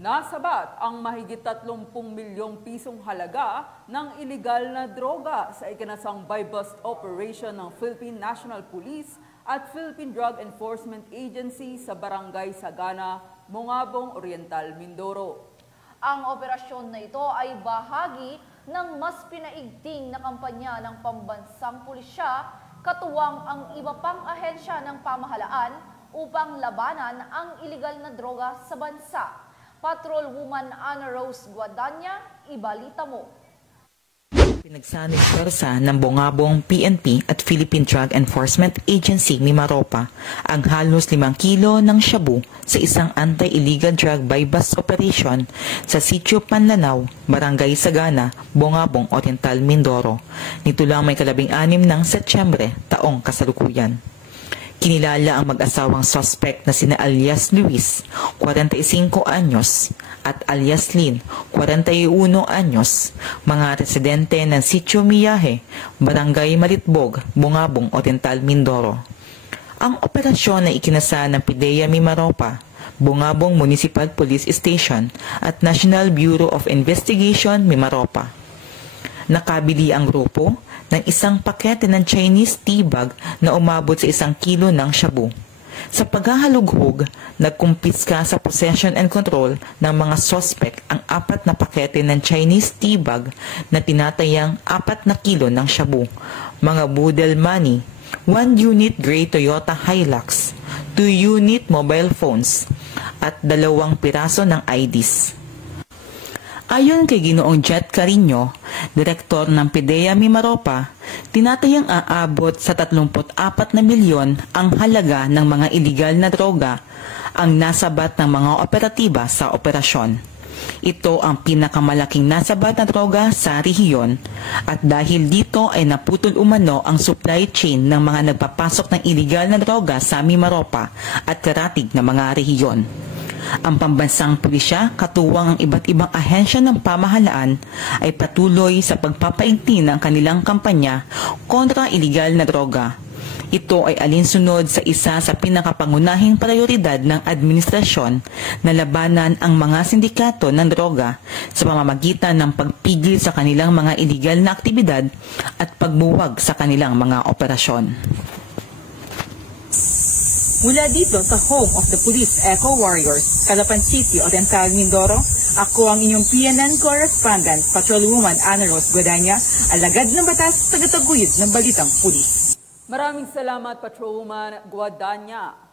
Nasabat ang mahigit 30 milyong pisong halaga ng iligal na droga sa ikinasang buy-bust operation ng Philippine National Police at Philippine Drug Enforcement Agency sa Barangay Sagana, Bungabong Oriental, Mindoro. Ang operasyon na ito ay bahagi ng mas pinaigting na kampanya ng pambansang pulisya, katuwang ang iba pang ahensya ng pamahalaan upang labanan ang iligal na droga sa bansa. Patrolwoman Ana Rose Guadagna, ibalita mo. Pinagsanib pwersa ng Bungabong PNP at Philippine Drug Enforcement Agency Mimaropa ang halos 5 kilo ng shabu sa isang anti-illegal drug buy-bust operation sa Sitio Panlanaw, Barangay Sagana, Bungabong Oriental, Mindoro. Nito lang may 16 ng Setyembre, taong kasalukuyan. Kinilala ang mag-asawang suspect na sina alias Luis, 45 anyos, at alias Lin, 41 anyos, mga residente ng Sitio Miyahe, Barangay Malitbog, Bungabong Oriental, Mindoro. Ang operasyon ay ikinasa ng PIDEA Mimaropa, Bungabong Municipal Police Station at National Bureau of Investigation Mimaropa. Nakabili ang grupo ng isang pakete ng Chinese tea bag na umabot sa 1 kilo ng shabu. Sa paghahalughog, nagkumpiska sa possession and control ng mga suspect ang 4 na pakete ng Chinese tea bag na tinatayang 4 na kilo ng shabu, mga budel money, 1 unit gray Toyota Hilux, 2 unit mobile phones, at 2 piraso ng IDs. Ayon kay Ginoong Jet Carino, direktor ng PIDEA Mimaropa, tinatayang aabot sa 34 na milyon ang halaga ng mga iligal na droga ang nasabat ng mga operatiba sa operasyon. Ito ang pinakamalaking nasabat na droga sa rehiyon at dahil dito ay naputol umano ang supply chain ng mga nagpapasok ng iligal na droga sa Mimaropa at karatig na mga rehiyon. Ang pambansang pulisya, katuwang ang iba't ibang ahensya ng pamahalaan ay patuloy sa pagpapaigting ng kanilang kampanya kontra iligal na droga. Ito ay alinsunod sa isa sa pinakapangunahing prioridad ng administrasyon na labanan ang mga sindikato ng droga sa pamamagitan ng pagpigil sa kanilang mga iligal na aktibidad at pagbuwag sa kanilang mga operasyon. Mula dito sa home of the Police Eco Warriors, Calapan City, Oriental, Mindoro, ako ang inyong PNN correspondent, Patrolwoman Ana Rose Guadagna, alagad ng batas, tagataguyod ng balitang pulis. Maraming salamat, Patrolwoman Guadagna.